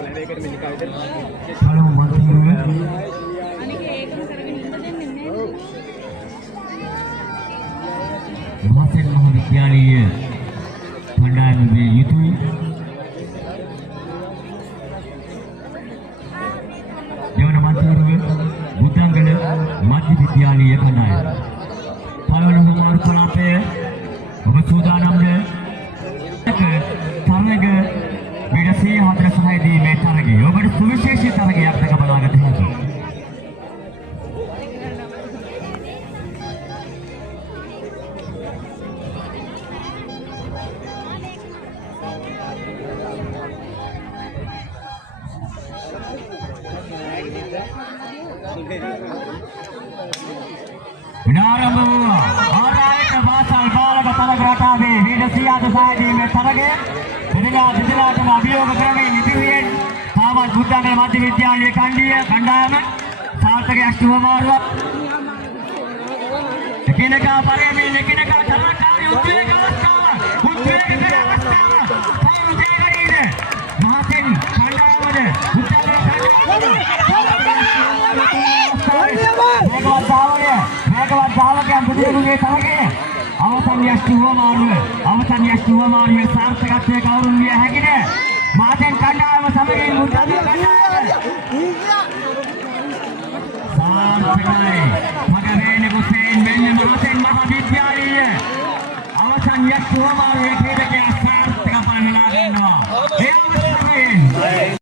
පළමු මන්ත්‍රීවරුන් මාතෙන් මහ විද්‍යාලීය කණ්ඩායම විය යුතුයි. දෙවන මන්ත්‍රීවරුන් බුද්ධංගල මධ්‍ය විද්‍යාලීය කණ්ඩායම. පළවෙනි හුමාරු කලාපය ඔබ සූදානම්ද? තරග මීට 146 දී මේ තරගය ඔබට සුවිශේෂී තරගයක් දැක බලාගත හැකියි. විනාරම්භ වූ ආරායක වාසල් බාලක තරග රටාවේ මීට 146 දී මේ තරගය දෙදෙනාටම අභියෝග කරමින් ඉදිරියෙන් තාමත් බුද්ධංගල මධ්‍ය විද්‍යාලයේ කණ්ඩායම සාර්ථකයක් සුවමාරුවක් එකිනෙකා පරයමින් එකිනෙකා තරගකාරී උද්වේග අවස්ථාවක් පෞරුෂයකරීද මහතෙන් කණ්ඩායමද බුද්ධංගල මේකවත් ධාවකයන් බුදුරුගේ තරගයේ අවසන් යෂ්ටුවමාරුවේ සාර්ථකත්වයේ කවුරුන් විය හැකිද? මාතෙන් කණ්ඩායම සමගින් බුද්ධංගල කණ්ඩායම සාර්ථකයි. මගවේන කුසෙන් මෙන්න මාතෙන් මහ විද්‍යාලීය අවසන් යෂ්ටුවමාරුවේ